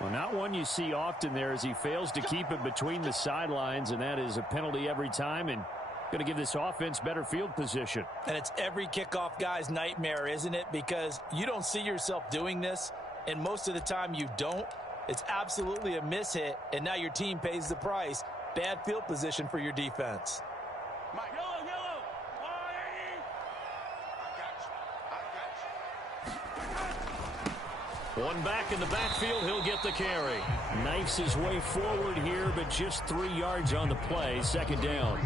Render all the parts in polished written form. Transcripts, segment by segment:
Well, not one you see often there as he fails to keep it between the sidelines, and that is a penalty every time and going to give this offense better field position. And it's every kickoff guy's nightmare, isn't it? Because you don't see yourself doing this, and most of the time you don't. It's absolutely a mishit, and now your team pays the price. Bad field position for your defense. One back in the backfield, he'll get the carry. Knifes his way forward here, but just 3 yards on the play. Second down.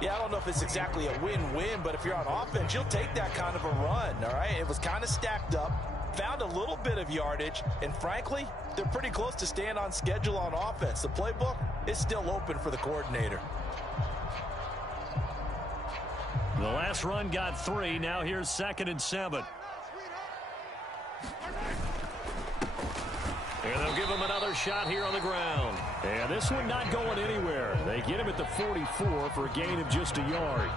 Yeah, I don't know if it's exactly a win-win, but if you're on offense, you'll take that kind of a run, all right? It was kind of stacked up, found a little bit of yardage, and frankly, they're pretty close to staying on schedule on offense. The playbook is still open for the coordinator. The last run got 3. Now here's 2nd and 7. And they'll give him another shot here on the ground. And this one not going anywhere. They get him at the 44 for a gain of just a yard.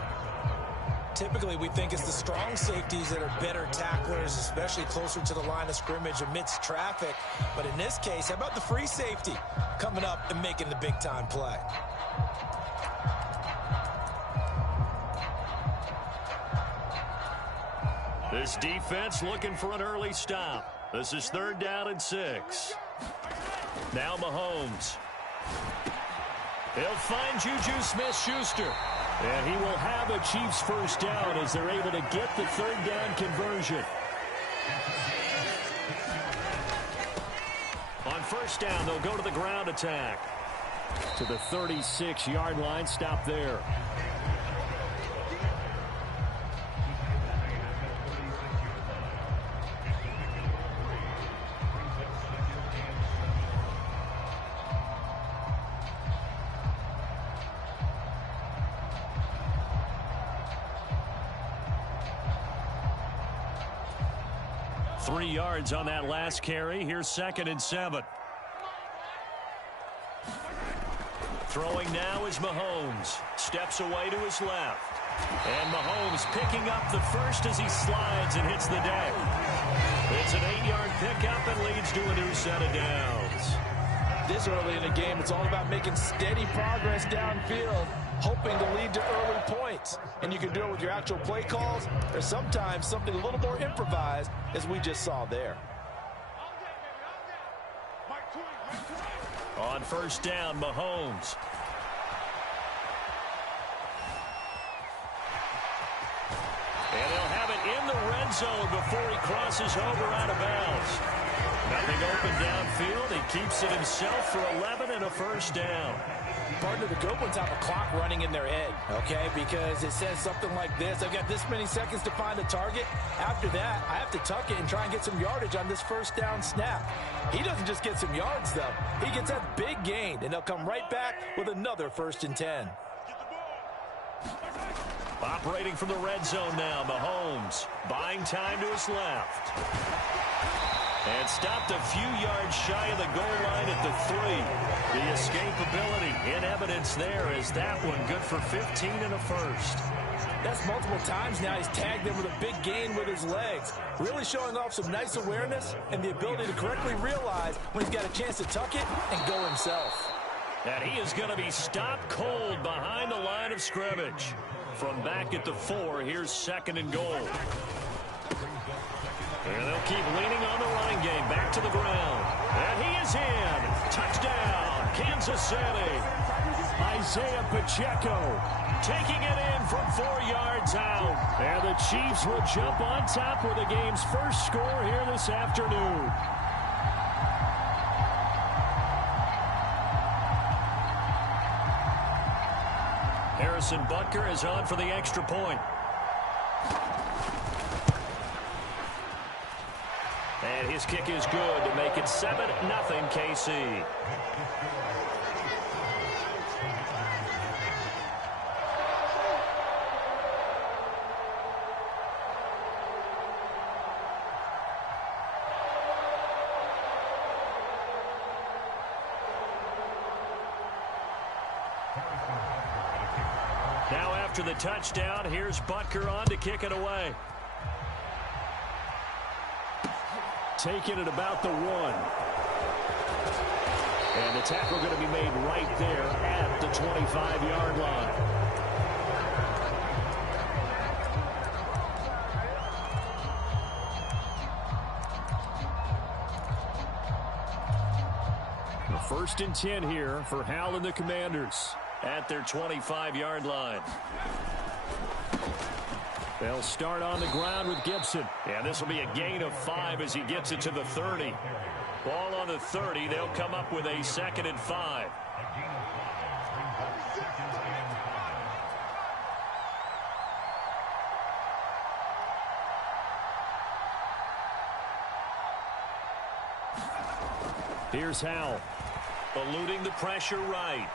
Typically, we think it's the strong safeties that are better tacklers, especially closer to the line of scrimmage amidst traffic. But in this case, how about the free safety coming up and making the big-time play? This defense looking for an early stop. This is 3rd down and 6. Now Mahomes. He'll find Juju Smith-Schuster. And he will have a Chiefs first down as they're able to get the 3rd down conversion. On first down, they'll go to the ground attack. To the 36-yard line, stop there. Three yards on that last carry. Here's 2nd and 7. Throwing now is Mahomes. Steps away to his left. And Mahomes picking up the first as he slides and hits the deck. It's an 8-yard pickup and leads to a new set of downs. This early in the game, it's all about making steady progress downfield, hoping to lead to early points. And you can do it with your actual play calls, or sometimes something a little more improvised, as we just saw there. On first down, Mahomes. And he'll have it in the red zone before he crosses over out of bounds. Nothing open downfield. He keeps it himself for 11 and a first down. Partner, the good ones have a clock running in their head, okay? Because it says something like this. I've got this many seconds to find a target. After that, I have to tuck it and try and get some yardage on this first down snap. He doesn't just get some yards, though. He gets that big gain, and they'll come right back with another 1st and 10. Operating from the red zone now, Mahomes. Buying time to his left. And stopped a few yards shy of the goal line at the 3. The escapability in evidence there is that one good for 15 and a first. That's multiple times now he's tagged them with a big gain with his legs. Really showing off some nice awareness and the ability to correctly realize when he's got a chance to tuck it and go himself. And he is going to be stopped cold behind the line of scrimmage. From back at the 4, here's 2nd and goal. And they'll keep leaning on the running game. Back to the ground. And he is in. Touchdown, Kansas City. Isaiah Pacheco taking it in from 4 yards out. And the Chiefs will jump on top with the game's first score here this afternoon. Harrison Butker is on for the extra point. And his kick is good to make it 7-0 KC. Now after the touchdown, here's Butker on to kick it away. Taking it about the 1. And the tackle going to be made right there at the 25-yard line. First and 10 here for Hal and the Commanders at their 25-yard line. They'll start on the ground with Gibson. And this will be a gain of 5 as he gets it to the 30. Ball on the 30. They'll come up with a 2nd and 5. Here's Hal. Eluding the pressure right.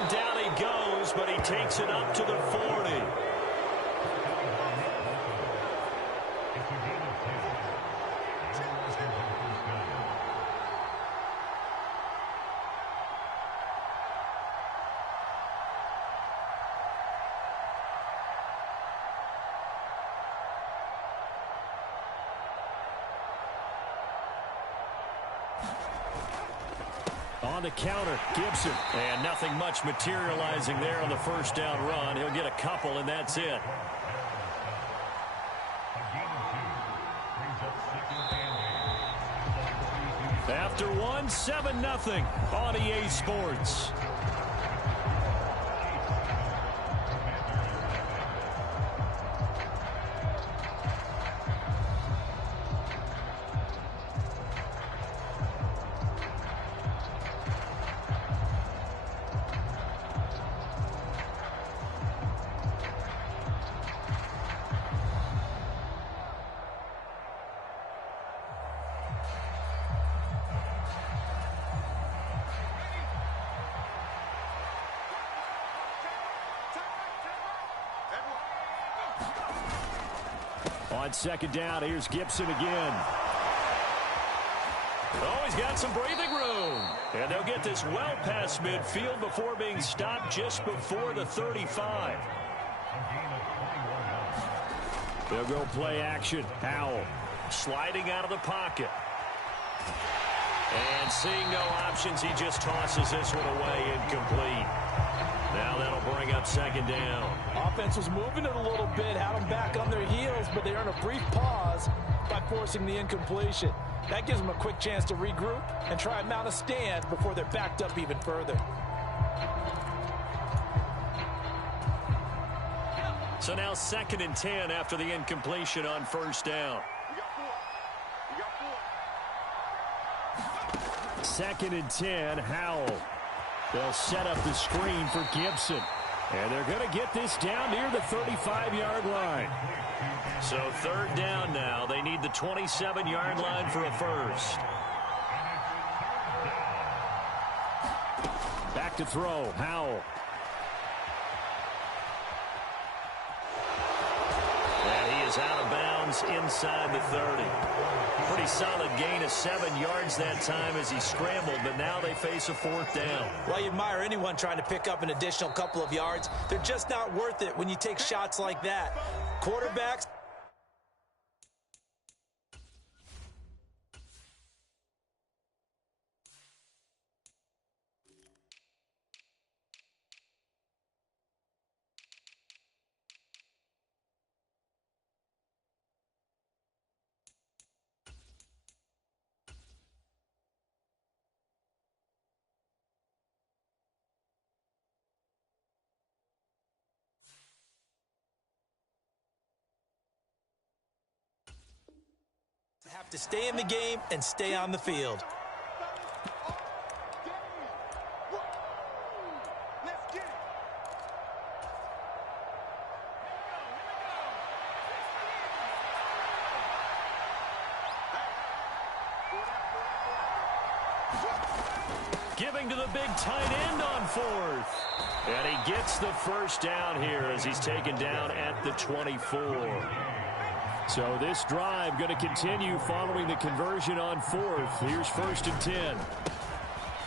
And down he goes, but he takes it up to the 40. On the counter, Gibson. And nothing much materializing there on the first down run. He'll get a couple, and that's it. After one, 7-0 on EA Sports. On second down, here's Gibson again. Oh, he's got some breathing room. And they'll get this well past midfield before being stopped just before the 35. They'll go play action. Howell sliding out of the pocket. And seeing no options, he just tosses this one away incomplete. Now that'll bring up second down. Offense was moving it a little bit, had them back on their heels, but they earn a brief pause by forcing the incompletion. That gives them a quick chance to regroup and try and mount a stand before they're backed up even further. So now 2nd and 10 after the incompletion on first down. 2nd and 10, Howell. They'll set up the screen for Gibson. And they're going to get this down near the 35-yard line. So 3rd down now. They need the 27-yard line for a first. Back to throw, Howell. And he is out of bounds inside the 30. Pretty solid gain of 7 yards that time as he scrambled, but now they face a 4th down. Well, you admire anyone trying to pick up an additional couple of yards. They're just not worth it when you take shots like that. Quarterbacks. Have to stay in the game and stay on the field. Giving to the big tight end on 4th. And he gets the first down here as he's taken down at the 24. So this drive going to continue following the conversion on 4th. Here's 1st and 10.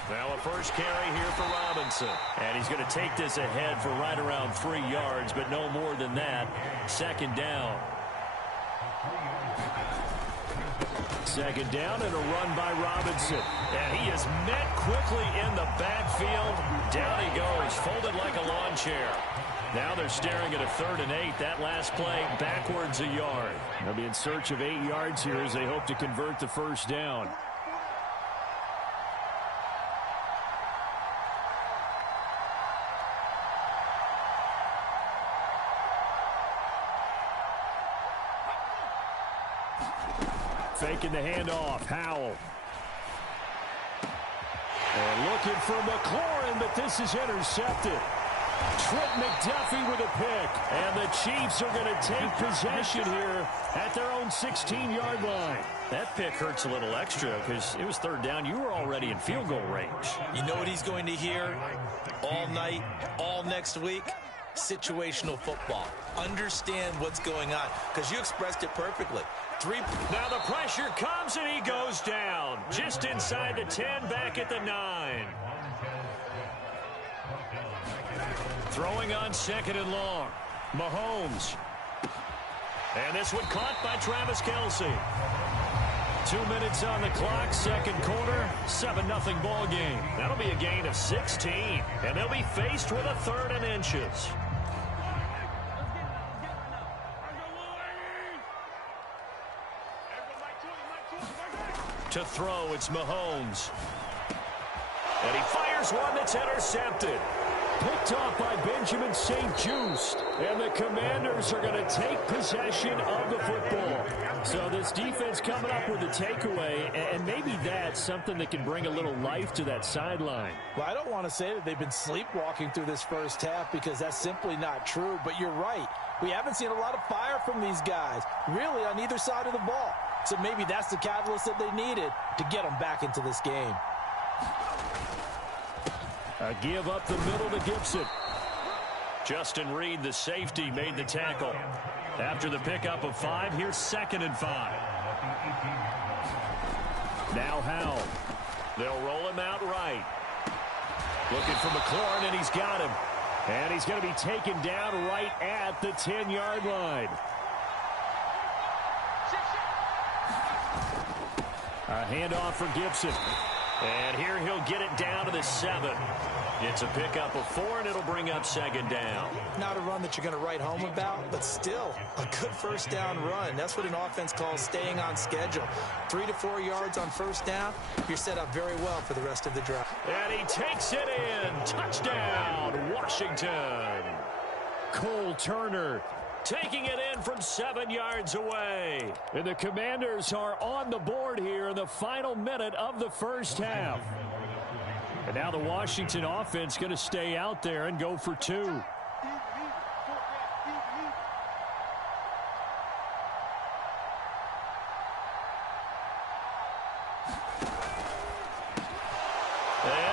Now a first carry here for Robinson. And he's going to take this ahead for right around 3 yards, but no more than that. 2nd down. second down and a run by Robinson. And he is met quickly in the backfield. Down he goes, folded like a lawn chair. Now they're staring at a 3rd and 8. That last play backwards a yard. They'll be in search of 8 yards here as they hope to convert the first down. Faking the handoff, Howell. And looking for McLaurin, but this is intercepted. Trent McDuffie with a pick. And the Chiefs are going to take possession here at their own 16-yard line. That pick hurts a little extra because it was 3rd down. You were already in field goal range. You know what he's going to hear all night, all next week? Situational football. Understand what's going on because you expressed it perfectly. Now the pressure comes and he goes down. Just inside the 10, back at the 9. Throwing on 2nd and long. Mahomes. And this one caught by Travis Kelce. 2 minutes on the clock, 2nd quarter, 7-0 ball game. That'll be a gain of 16. And they'll be faced with a 3rd and inches. To throw, it's Mahomes. And he fires one that's intercepted. Picked off by Benjamin St-Juste. And the Commanders are going to take possession of the football. So this defense coming up with a takeaway, and maybe that's something that can bring a little life to that sideline. Well, I don't want to say that they've been sleepwalking through this first half because that's simply not true. But you're right. We haven't seen a lot of fire from these guys, really, on either side of the ball. So maybe that's the catalyst that they needed to get them back into this game. A give up the middle to Gibson. Justin Reed, the safety, made the tackle. After the pickup of 5, here's 2nd and 5. Now Howell. They'll roll him out right. Looking for McLaurin, and he's got him. And he's going to be taken down right at the 10-yard line. A handoff for Gibson. And here he'll get it down to the 7. It's a pickup of 4, and it'll bring up 2nd down. Not a run that you're going to write home about, but still a good first down run. That's what an offense calls staying on schedule. 3 to 4 yards on first down, you're set up very well for the rest of the drive. And he takes it in. Touchdown, Washington. Cole Turner taking it in from 7 yards away. And the Commanders are on the board here in the final minute of the first half. And now the Washington offense going to stay out there and go for 2. And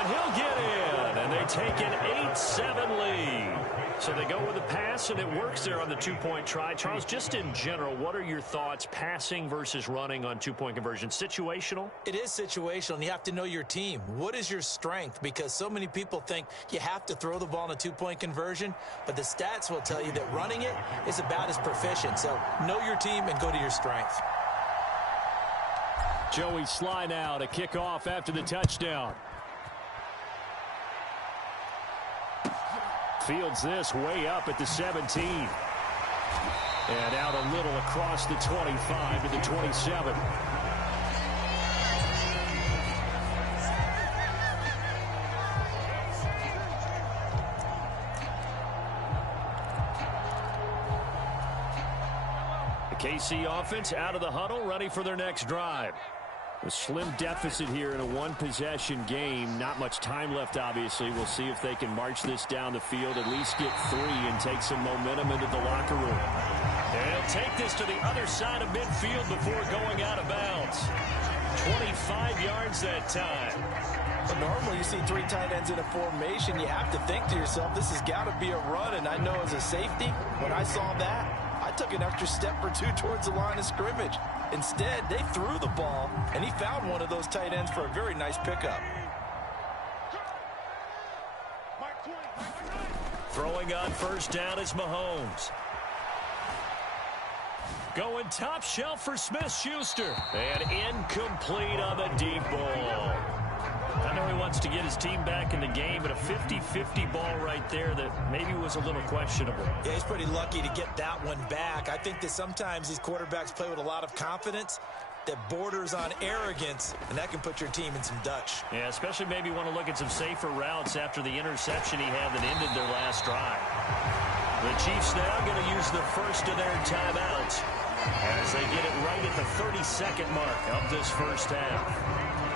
he'll get in. And they take an 8-7 lead. So they go with a pass, and it works there on the 2-point try. Charles, just in general, what are your thoughts passing versus running on 2-point conversion? Situational? It is situational, and you have to know your team. What is your strength? Because so many people think you have to throw the ball in a 2-point conversion, but the stats will tell you that running it is about as proficient. So know your team and go to your strength. Joey Sly now to kick off after the touchdown. Fields this way up at the 17. And out a little across the 25 to the 27. The KC offense out of the huddle, ready for their next drive. A slim deficit here in a one-possession game. Not much time left, obviously. We'll see if they can march this down the field, at least get 3 and take some momentum into the locker room. And take this to the other side of midfield before going out of bounds. 25 yards that time. But normally you see 3 tight ends in a formation. You have to think to yourself, this has got to be a run. And I know as a safety, when I saw that, I took an extra step or 2 towards the line of scrimmage. Instead, they threw the ball, and he found one of those tight ends for a very nice pickup. Throwing on first down is Mahomes. Going top shelf for Smith-Schuster. And incomplete on the deep ball. I know he wants to get his team back in the game, but a 50-50 ball right there that maybe was a little questionable. Yeah, he's pretty lucky to get that one back. I think that sometimes these quarterbacks play with a lot of confidence that borders on arrogance, and that can put your team in some Dutch. Yeah, especially maybe want to look at some safer routes after the interception he had that ended their last drive. The Chiefs now going to use the first of their timeouts as they get it right at the 32nd mark of this first half.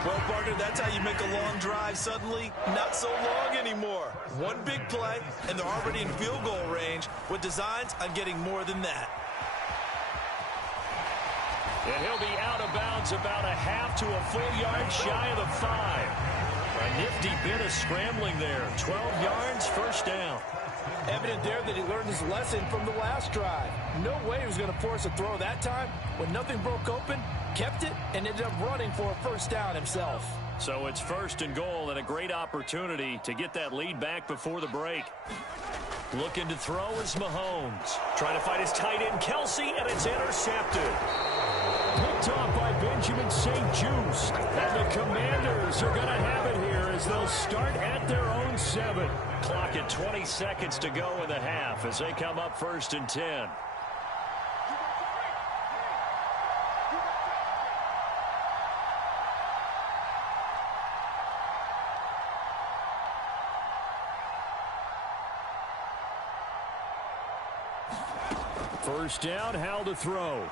Well, partner, that's how you make a long drive suddenly not so long anymore. One big play, and they're already in field goal range with designs on getting more than that. And he'll be out of bounds about a half to a full yard shy of the 5. A nifty bit of scrambling there. 12 yards, first down. Evident there that he learned his lesson from the last drive. No way he was going to force a throw that time. When nothing broke open, kept it, and ended up running for a first down himself. So it's first and goal and a great opportunity to get that lead back before the break. Looking to throw is Mahomes. Trying to find his tight end, Kelsey, and it's intercepted. Picked off by Benjamin St-Juste. And the Commanders are going to have it here as they'll start at their own 7. Clock at 20 seconds to go in the half as they come up first and 10. First down, Howell to throw.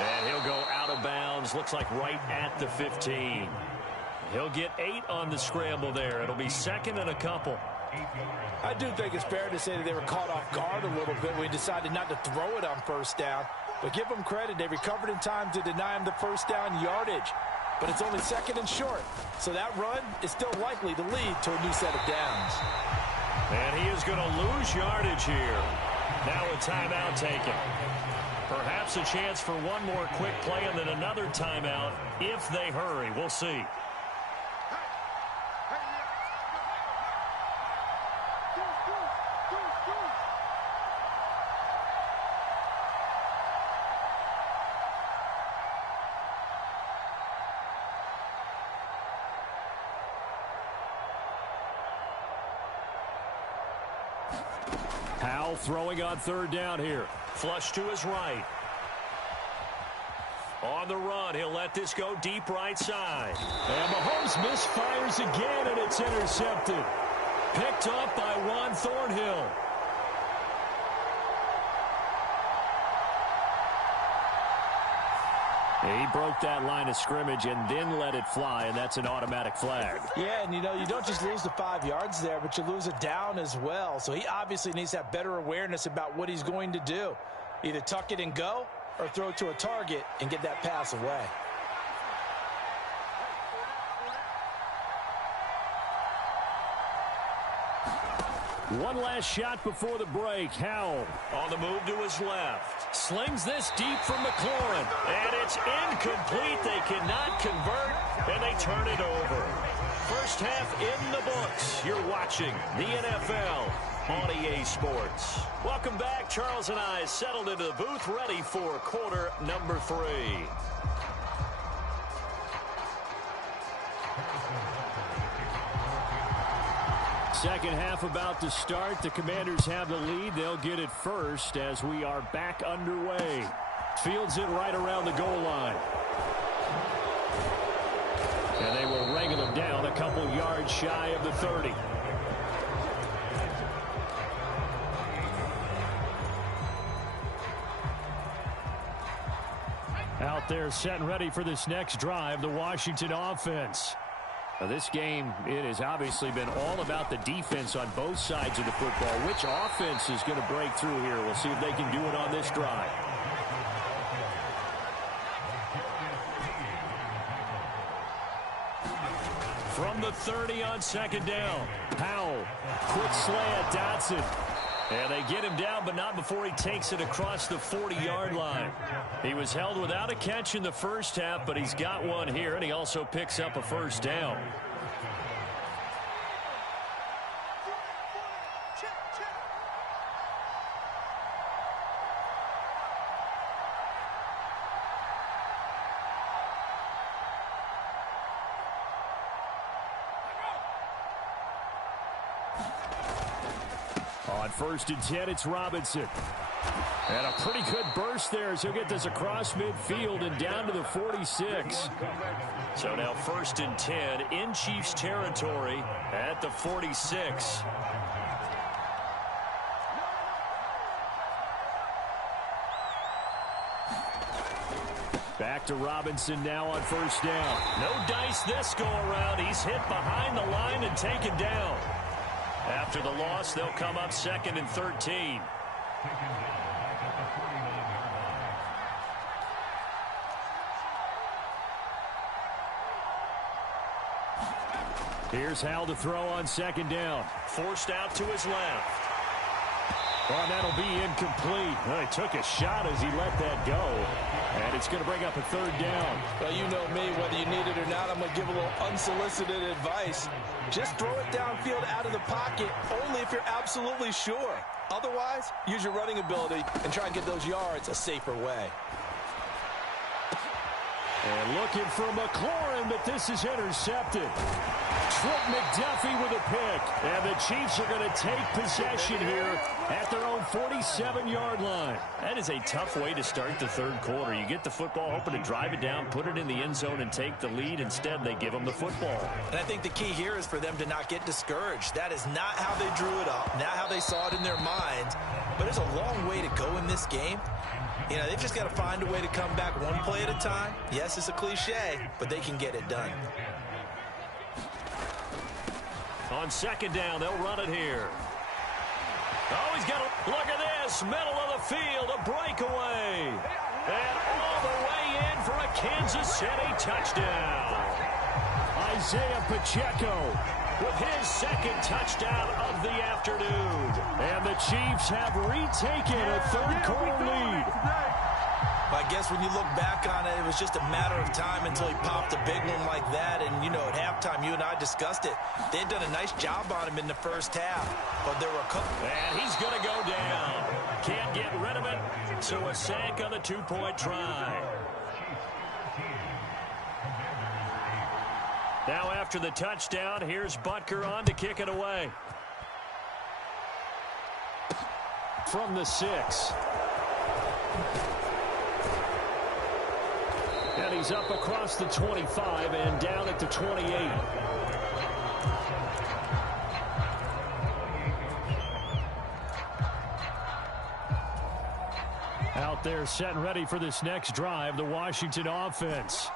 And he'll go out of bounds. Looks like right at the 15. He'll get 8 on the scramble there. It'll be second and a couple. I do think it's fair to say that they were caught off guard a little bit when he decided not to throw it on first down. But give them credit. They recovered in time to deny him the first down yardage. But it's only second and short. So that run is still likely to lead to a new set of downs. And he is going to lose yardage here. Now a timeout taken. Perhaps a chance for one more quick play and then another timeout if they hurry. We'll see. Howell throwing on third down here. Flush to his right. On the run, he'll let this go deep right side. And Mahomes misfires again, and it's intercepted. Picked up by Juan Thornhill. He broke that line of scrimmage and then let it fly, and that's an automatic flag. Yeah, and you know, you don't just lose the 5 yards there, but you lose a down as well. So he obviously needs to have better awareness about what he's going to do. Either tuck it and go or throw it to a target and get that pass away. One last shot before the break. Howell on the move to his left. Slings this deep from McLaurin. And it's incomplete. They cannot convert, and they turn it over. First half in the books. You're watching the NFL on EA Sports. Welcome back. Charles and I settled into the booth, ready for quarter number 3. Second half about to start. The Commanders have the lead. They'll get it first as we are back underway. Fields it right around the goal line. And they will wrangle him down a couple yards shy of the 30. Out there set and ready for this next drive, the Washington offense. Now this game, it has obviously been all about the defense on both sides of the football. Which offense is going to break through here? We'll see if they can do it on this drive. From the 30 on second down. Powell, quick slant, Dotson. And they get him down, but not before he takes it across the 40-yard line. He was held without a catch in the first half, but he's got one here, and he also picks up a first down. On 1st and 10, it's Robinson. And a pretty good burst there as he'll get this across midfield and down to the 46. So now 1st and 10 in Chiefs territory at the 46. Back to Robinson now on 1st down. No dice this go around. He's hit behind the line and taken down. After the loss, they'll come up 2nd and 13. Here's Hal to throw on 2nd down. Forced out to his left. Oh, that'll be incomplete. Well, he took a shot as he let that go. And it's going to bring up a 3rd down. Well, you know me, whether you need it or not, I'm going to give a little unsolicited advice. Just throw it downfield out of the pocket, only if you're absolutely sure. Otherwise, use your running ability and try and get those yards a safer way. And looking for McLaurin, but this is intercepted. Trent McDuffie with a pick. And the Chiefs are going to take possession here at their own 47-yard line. That is a tough way to start the 3rd quarter. You get the football, hoping to drive it down, put it in the end zone, and take the lead. Instead, they give them the football. And I think the key here is for them to not get discouraged. That is not how they drew it up, not how they saw it in their minds. But there's a long way to go in this game. You know, they've just got to find a way to come back one play at a time. Yes, it's a cliche, but they can get it done. On 2nd down, they'll run it here. Oh, he's got a look at this. Middle of the field, a breakaway. And all the way in for a Kansas City touchdown. Isaiah Pacheco with his 2nd touchdown of the afternoon. And the Chiefs have retaken a 3rd quarter lead. I guess when you look back on it, it was just a matter of time until he popped a big one like that. And, you know, at halftime, you and I discussed it. They had done a nice job on him in the 1st half. But there were a couple. And he's going to go down. Can't get rid of it. So a sack on the 2-point try. Now after the touchdown, here's Butker on to kick it away. From the 6. And he's up across the 25 and down at the 28. Out there set and ready for this next drive, the Washington offense.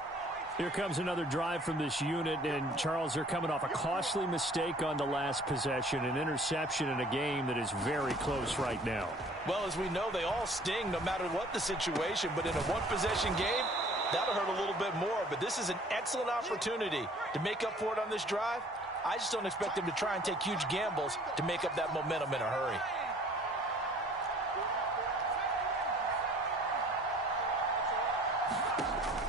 Here comes another drive from this unit, and Charles, they're coming off a costly mistake on the last possession, an interception in a game that is very close right now. Well, as we know, they all sting no matter what the situation, but in a one-possession game, that'll hurt a little bit more. But this is an excellent opportunity to make up for it on this drive. I just don't expect them to try and take huge gambles to make up that momentum in a hurry.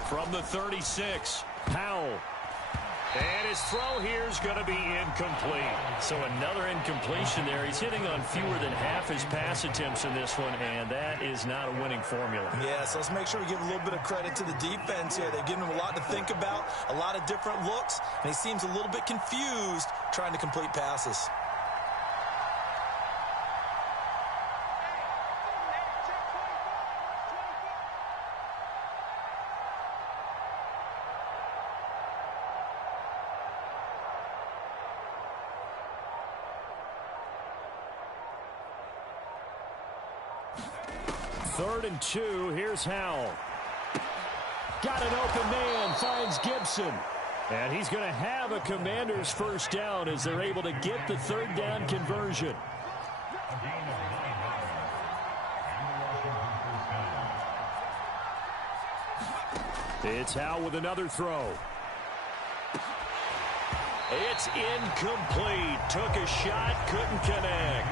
From the 36, Powell. And his throw here is going to be incomplete. So another incompletion there. He's hitting on fewer than half his pass attempts in this one, and that is not a winning formula. Yeah, so let's make sure we give a little bit of credit to the defense here. They've given him a lot to think about, a lot of different looks, and he seems a little bit confused trying to complete passes. Third and 2, here's Howell. Got an open man, finds Gibson. And he's going to have a Commander's first down as they're able to get the 3rd down conversion. It's Howell with another throw. It's incomplete. Took a shot, couldn't connect.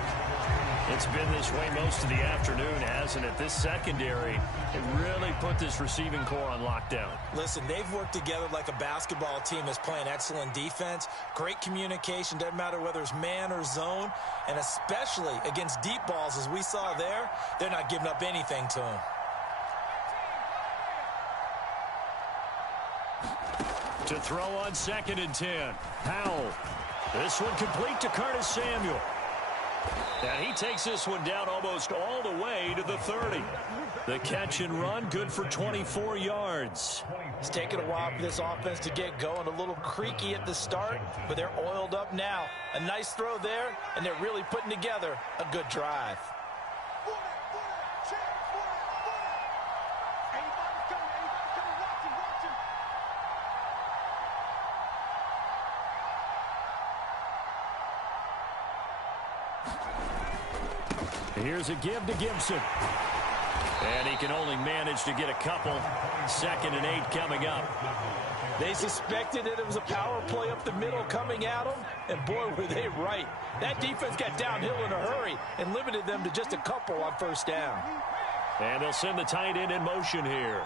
It's been this way most of the afternoon, hasn't it? This secondary, it really put this receiving core on lockdown. Listen, they've worked together like a basketball team that's playing excellent defense. Great communication, doesn't matter whether it's man or zone. And especially against deep balls, as we saw there, they're not giving up anything to them. To throw on 2nd and 10. Powell. This one complete to Curtis Samuel. And he takes this one down almost all the way to the 30. The catch and run, good for 24 yards. It's taken a while for this offense to get going. A little creaky at the start, but they're oiled up now. A nice throw there, and they're really putting together a good drive. Here's a give to Gibson. And he can only manage to get a couple. 2nd and 8 coming up. They suspected that it was a power play up the middle coming at them, and boy, were they right. That defense got downhill in a hurry and limited them to just a couple on 1st down. And they'll send the tight end in motion here.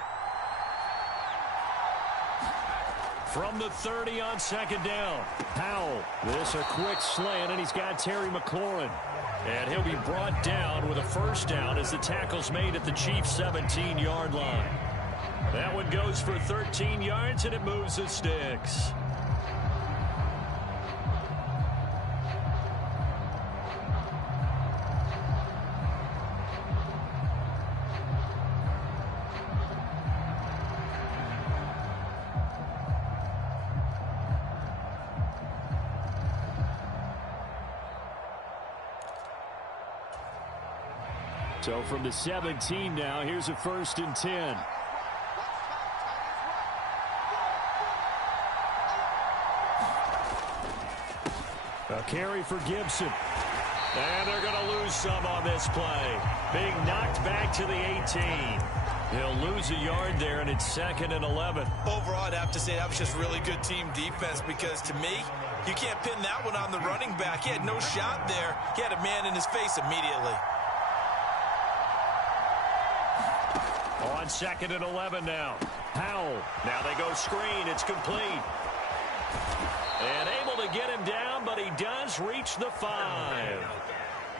From the 30 on 2nd down. Powell. This a quick slant, and he's got Terry McLaurin. And he'll be brought down with a 1st down as the tackle's made at the Chiefs' 17-yard line. That one goes for 13 yards, and it moves the sticks. So from the 17 now, here's a 1st and 10. A carry for Gibson. And they're going to lose some on this play. Being knocked back to the 18. He'll lose a yard there, and it's 2nd and 11. Overall, I'd have to say that was just really good team defense, because to me, you can't pin that one on the running back. He had no shot there. He had a man in his face immediately. On 2nd and 11 now. Powell. Now they go screen. It's complete. And able to get him down, but he does reach the 5.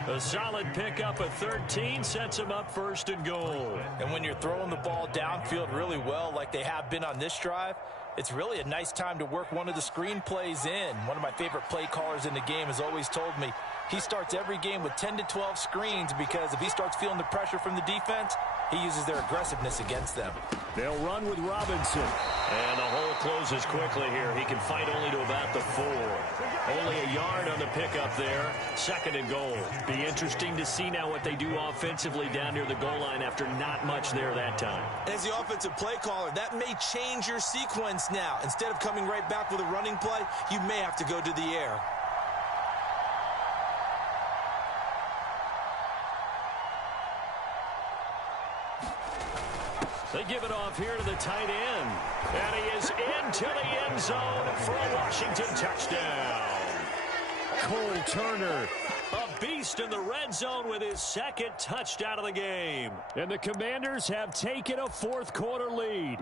A solid pickup of 13 sets him up 1st and goal. And when you're throwing the ball downfield really well like they have been on this drive, it's really a nice time to work one of the screen plays in. One of my favorite play callers in the game has always told me he starts every game with 10 to 12 screens, because if he starts feeling the pressure from the defense, he uses their aggressiveness against them. They'll run with Robinson. And the hole closes quickly here. He can fight only to about the 4. Only a yard on the pickup there. 2nd and goal. Be interesting to see now what they do offensively down near the goal line after not much there that time. As the offensive play caller, that may change your sequence now. Instead of coming right back with a running play, you may have to go to the air. They give it off here to the tight end. And he is into the end zone for a Washington touchdown. Cole Turner, a beast in the red zone with his 2nd touchdown of the game. And the Commanders have taken a 4th quarter lead.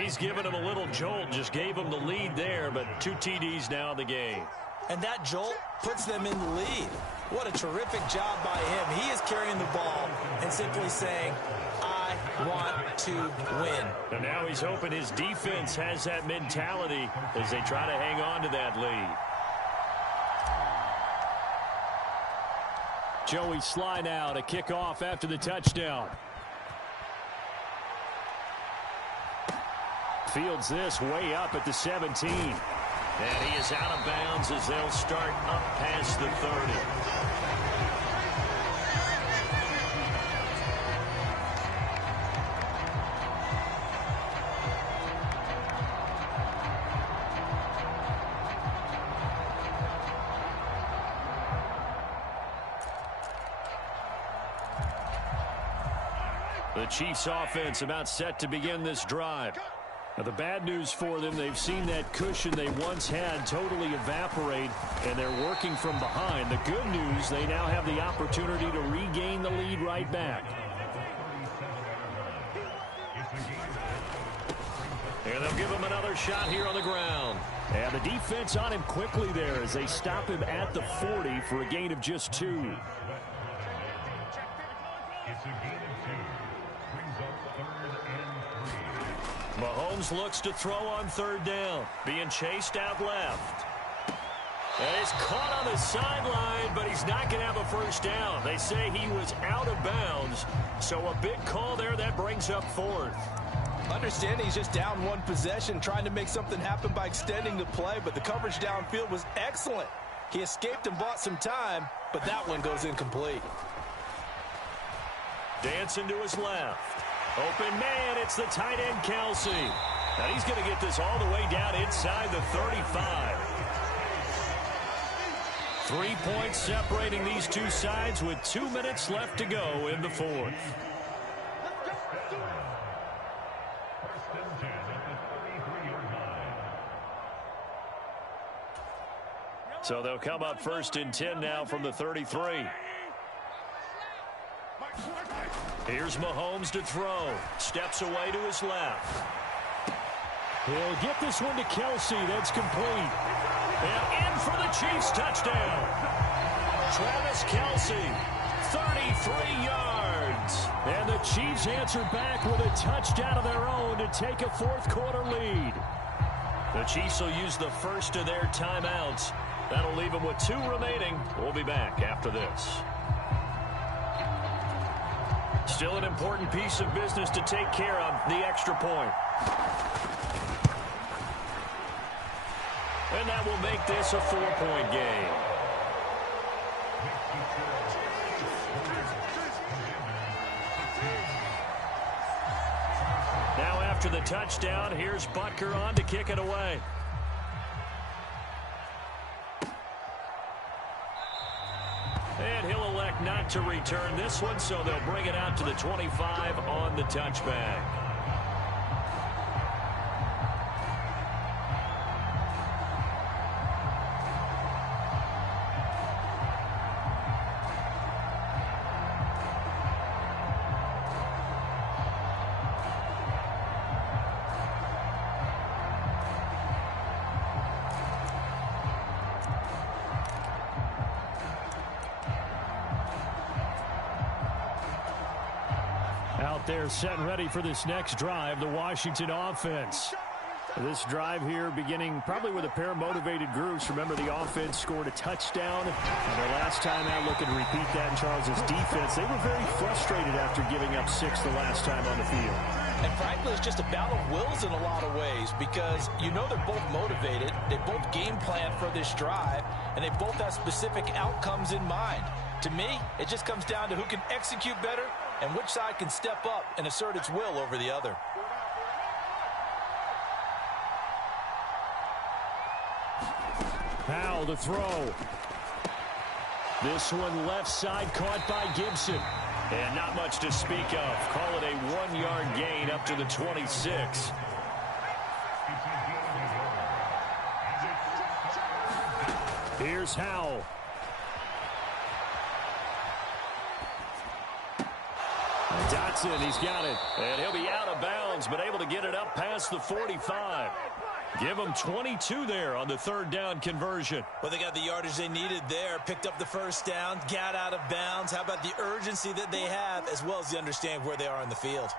He's given him a little jolt, just gave him the lead there, but 2 TDs now in the game. And that jolt puts them in the lead. What a terrific job by him. He is carrying the ball and simply saying, I want to win. And now he's hoping his defense has that mentality as they try to hang on to that lead. Joey Sly now to kick off after the touchdown. Fields this way up at the 17. And he is out of bounds as they'll start up past the 30. The Chiefs offense about set to begin this drive. Now, the bad news for them, they've seen that cushion they once had totally evaporate, and they're working from behind. The good news, they now have the opportunity to regain the lead right back. And they'll give him another shot here on the ground. And the defense on him quickly there as they stop him at the 40 for a gain of just 2. Mahomes looks to throw on 3rd down. Being chased out left. And he's caught on the sideline, but he's not going to have a first down. They say he was out of bounds, so a big call there that brings up fourth. Understanding he's just down one possession, trying to make something happen by extending the play, but the coverage downfield was excellent. He escaped and bought some time, but that one goes incomplete. Dancing to his left. Open man, it's the tight end, Kelsey. Now he's going to get this all the way down inside the 35. 3 points separating these two sides with 2 minutes left to go in the fourth. So they'll come up first and 10 now from the 33. Here's Mahomes to throw. Steps away to his left. He'll get this one to Kelsey. That's complete. And in for the Chiefs touchdown. Travis Kelsey, 33 yards. And the Chiefs answer back with a touchdown of their own to take a fourth quarter lead. The Chiefs will use the first of their timeouts. That'll leave them with 2 remaining. We'll be back after this. Still an important piece of business to take care of, the extra point. And that will make this a 4-point game. Now after the touchdown, here's Butker on to kick it away. And he'll elect not to return this one, so they'll bring it out to the 25 on the touchback. Out there set and ready for this next drive, the Washington offense. This drive here beginning probably with a pair of motivated groups. Remember, the offense scored a touchdown. And the last time out, looking to repeat that in Charles's defense. They were very frustrated after giving up 6 the last time on the field. And frankly, it's just a battle of wills in a lot of ways because you know they're both motivated. They both game plan for this drive, and they both have specific outcomes in mind. To me, it just comes down to who can execute better and which side can step up and assert its will over the other. Powell to throw. This one left side caught by Gibson. And not much to speak of. Call it a 1-yard gain up to the 26. Here's Howell. Dotson, he's got it. And he'll be out of bounds, but able to get it up past the 45. Give them 22 there on the 3rd down conversion. Well, they got the yardage they needed there. Picked up the first down, got out of bounds. How about the urgency that they have, as well as the understanding where they are in the field?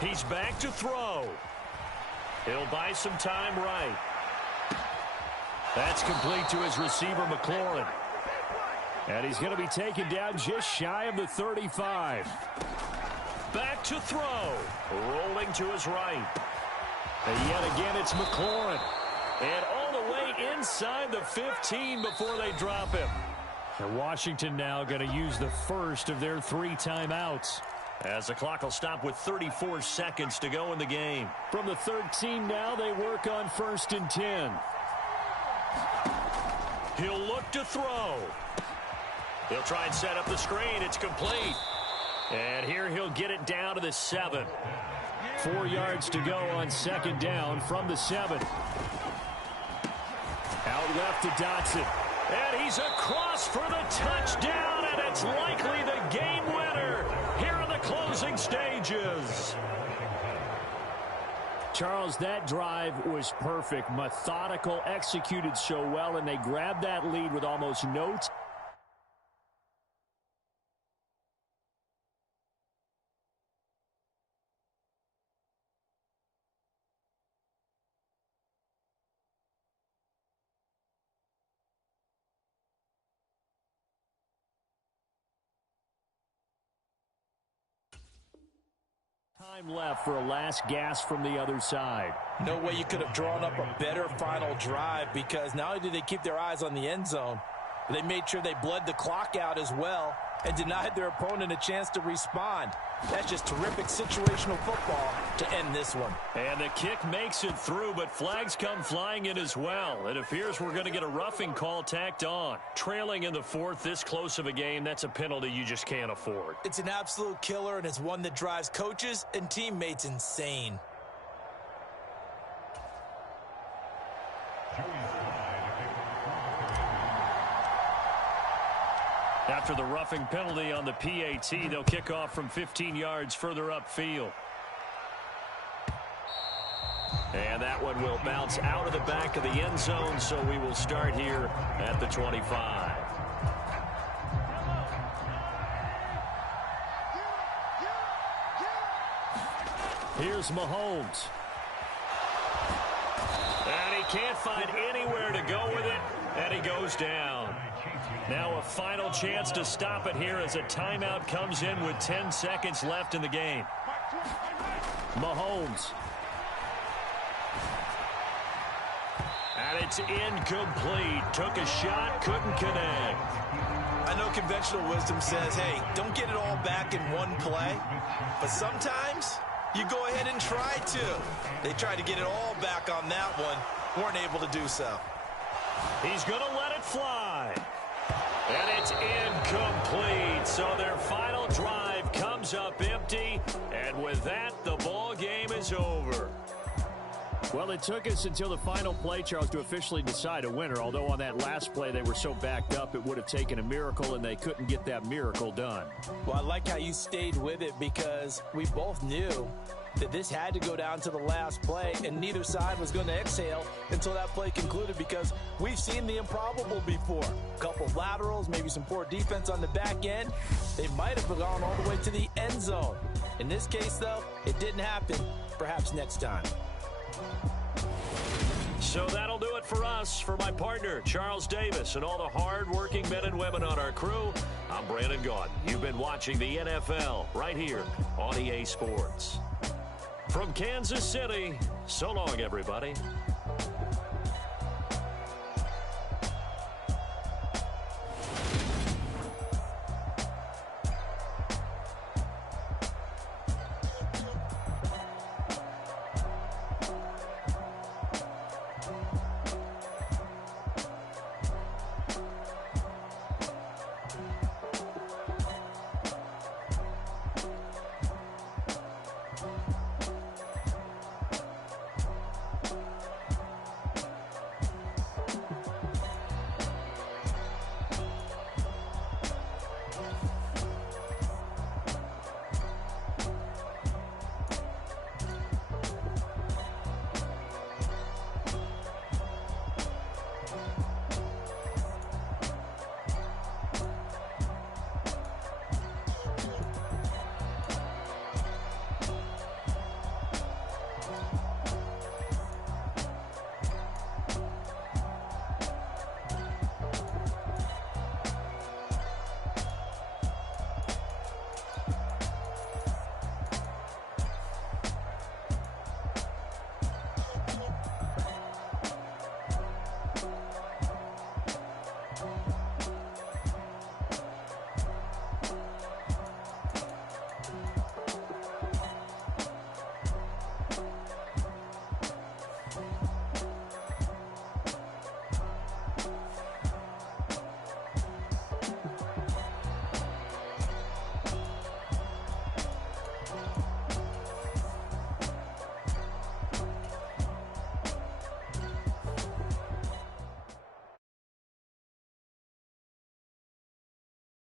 He's back to throw. He'll buy some time right. That's complete to his receiver, McLaurin. And he's going to be taken down just shy of the 35. Back to throw. Rolling to his right. And yet again, it's McLaurin. And all the way inside the 15 before they drop him. And Washington now going to use the first of their 3 timeouts. As the clock will stop with 34 seconds to go in the game. From the 13 now, they work on 1st and 10. He'll look to throw. He'll try and set up the screen. It's complete. And here he'll get it down to the 7. 4 yards to go on 2nd down from the 7. Out left to Dotson. And he's across for the touchdown, and it's likely the game winner here in the closing stages. Charles, that drive was perfect, methodical, executed so well, and they grabbed that lead with almost no time. Time left for a last gasp from the other side. No way you could have drawn up a better final drive, because not only did they keep their eyes on the end zone, but they made sure they bled the clock out as well and denied their opponent a chance to respond. That's just terrific situational football to end this one. And the kick makes it through, but flags come flying in as well. It appears we're going to get a roughing call tacked on. Trailing in the fourth, this close of a game, that's a penalty you just can't afford. It's an absolute killer, and it's one that drives coaches and teammates insane. After the roughing penalty on the PAT, they'll kick off from 15 yards further upfield. And that one will bounce out of the back of the end zone, so we will start here at the 25. Here's Mahomes. And he can't find anywhere to go with it, and he goes down. Now a final chance to stop it here as a timeout comes in with 10 seconds left in the game. Mahomes. And it's incomplete. Took a shot, couldn't connect. I know conventional wisdom says, hey, don't get it all back in one play. But sometimes you go ahead and try to. They tried to get it all back on that one. Weren't able to do so. He's going to let it fly. And it's incomplete. So their final drive comes up empty. And with that, the ball game is over. Well, it took us until the final play, Charles, to officially decide a winner. Although on that last play they were so backed up, it would have taken a miracle, and they couldn't get that miracle done. Well, I like how you stayed with it, because we both knew that this had to go down to the last play, and neither side was going to exhale until that play concluded, because we've seen the improbable before. A couple of laterals, maybe some poor defense on the back end. They might have gone all the way to the end zone. In this case, though, it didn't happen. Perhaps next time. So that'll do it for us. For my partner, Charles Davis, and all the hard-working men and women on our crew, I'm Brandon Gaudin. You've been watching the NFL right here on EA Sports. From Kansas City, so long, everybody.